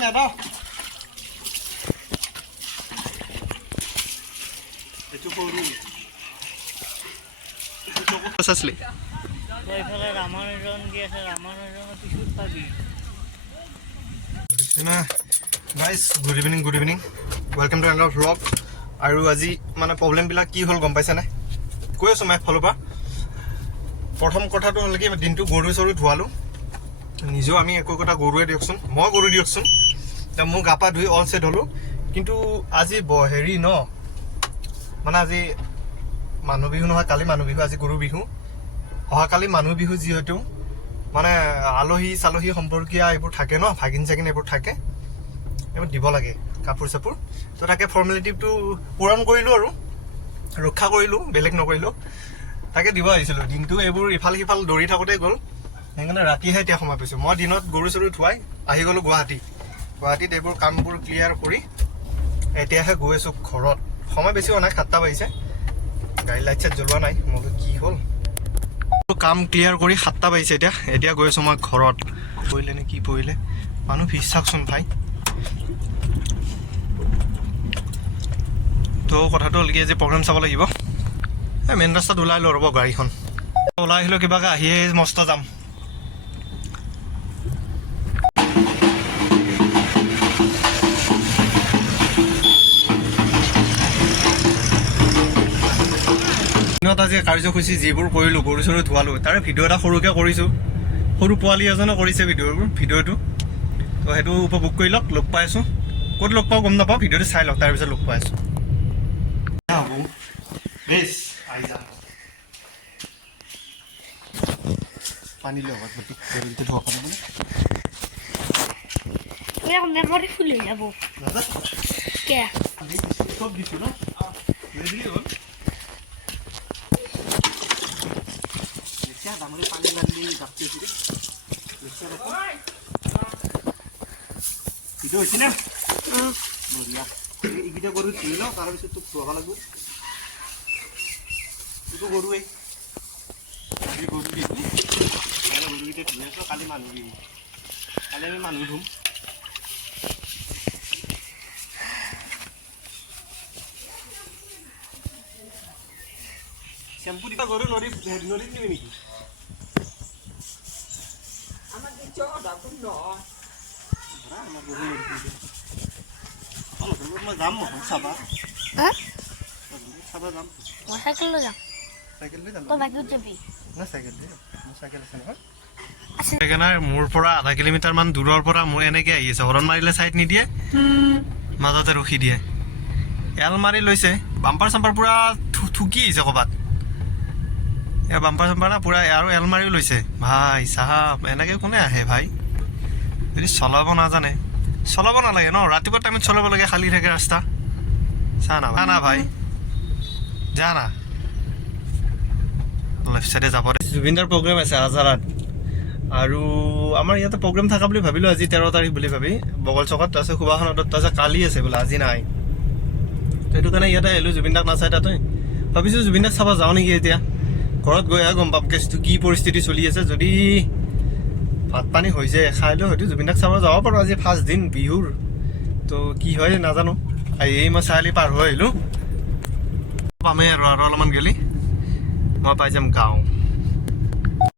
NEDA এইটো সৰু আছলি এইফালে ৰামানুজন দি আছে ৰামানুজনৰ পিছত পাবি না guys good evening welcome to another vlog আৰু আজি মানে প্ৰবলেমবিলাক কি হ'ল গম পাইছা না কৈ আছো মই ফলৰ পৰা প্ৰথম কথাটো হ'ল কি দিনটো গৰু চৰু ধুৱালো নিজেও আমি একো কথা গৰুৱে দিয়কচোন মই গৰু দিয়কচোন মোৰ গা পা ধুই অল সেট হলো কিন্তু আজি হেৰি ন মানে আজি মানুহ বিহু নহয় কালি মানুহ বিহু আজি গৰু বিহু অহাকালি মানুহ বিহু যিহেতু মানে আলহী চালহী সম্পৰ্কীয় এইবোৰ থাকে ন ভাগিন চাগিন এইবোৰ থাকে এইবোৰ দিব লাগে কাপোৰ চাপোৰ তো তাকে ফৰ্মেলিটিটো পূৰণ কৰিলোঁ আৰু ৰক্ষা কৰিলোঁ বেলেগ নকৰিলোঁ তাকে দিব আহিছিলোঁ দিনটো এইবোৰ ইফাল সিফাল দৌৰি থাকোঁতে গ'ল সেইকাৰণে ৰাতিহে এতিয়া সময় পাইছোঁ মই দিনত গৰু চৰু ধুৱাই আহি গ'লোঁ গুৱাহাটীত এইবোৰ কামবোৰ ক্লিয়াৰ কৰি এতিয়াহে গৈ আছোঁ ঘৰত সময় বেছি হোৱা নাই 7টা বাজিছে গাড়ী লাইট চাইট জ্বলোৱা নাই মই কি হ'ল কাম ক্লিয়াৰ কৰি 7টা বাজিছে এতিয়া গৈ আছোঁ মই ঘৰত পৰিলে নে কি পৰিলে মানুহ ফিজ চাওকচোন ভাই তো কথাটো হ'ল কি আজি প্ৰগ্ৰেম চাব লাগিব এই মেইন ৰাস্তাত ওলাই লওঁ ৰ'ব গাড়ীখন ওলাই আহিলোঁ কিবাকৈ আহিয়ে মস্ত যাম দিনত আজি কাৰ্যসূচী যিবোৰ কৰিলোঁ গৰু চৰু ধুৱালোঁ তাৰে ভিডিঅ' এটা সৰুকৈ কৰিছোঁ সৰু পোৱালি এজনে কৰিছে ভিডিঅ'টো তো সেইটো উপভোগ কৰি লগ পাই আছোঁ ক'ত লগ পাওঁ গম নাপাওঁ ভিডিঅ'টো চাই লওক তাৰপিছত লগ পাই আছোঁ পানী লৈ ফুলি যাব চব দিছোঁ ন পানী লাগি ভিডিঅ' হৈছে নে বঢ়িয়া এইকেইটা গৰু ধুই লওঁ তাৰপিছত তোক ধুৱাব লাগিব এইটো গৰুৱেই আজি গৰু বিহু গৰুকেইটা ধুই আছোঁ কালি মানুহ বিহু কালি আমি মানুহ ধুম শ্যাম্পু দিবা গৰু নদীত নিবি নেকি মই যাম চাবা যাম চাইকেল লৈ যাম চাইকেল লৈ যাম তই বাইকত যাবি না চাইকেল লৈ যাম চাইকেল আছে নহয় মোৰ পৰা 0.5 কিলোমিটাৰমান দূৰৰ পৰা মোৰ এনেকৈ আহি আছে হৰণ মাৰিলে ছাইড নিদিয়ে মাজতে ৰখি দিয়ে এল মাৰি লৈছে বাম্পাৰ চাম্পাৰ পূৰা থুকি আহিছে ক'ৰবাত এয়া বাম্পাৰ চাম্পাৰ না পূৰা আৰু এল মাৰিও লৈছে ভাই চাহাব এনেকৈ কোনে আহে ভাই যদি চলাব নাজানে চলাব নালাগে ন ৰাতিপুৱা টাইমত চলাব লাগে খালী থাকে ৰাস্তা চা না ভাই যা না লেফ্ট চাইডে যাব জুবিনদাৰ প্ৰগ্ৰেম আছে আজাৰাত আৰু আমাৰ ইয়াতে প্ৰগ্ৰেম থকা বুলি ভাবিলোঁ আজি 13 তাৰিখ বুলি ভাবি বগল চকত তাৰপিছত সুবাসনদত তাৰপিছত কালি আছে বোলে আজি নাই সেইটো কাৰণে ইয়াতে আহিলোঁ জুবিনদাক নাচাই তাতে ভাবিছোঁ জুবিনদাক চাব যাওঁ নেকি এতিয়া ঘৰত গৈ গম পাম কেছটো কি পৰিস্থিতি চলি আছে যদি ভাত পানী হৈছে খাই লৈ হয়তো জুবিনদাক চাব যাব পাৰোঁ আজি ফাৰ্ষ্ট দিন বিহুৰ তো কি হয় নাজানো এই মই চাৰিআলি পাৰ হৈ আহিলোঁ পামেই আৰু অলপমান গেলি মই পাই যাম গাঁও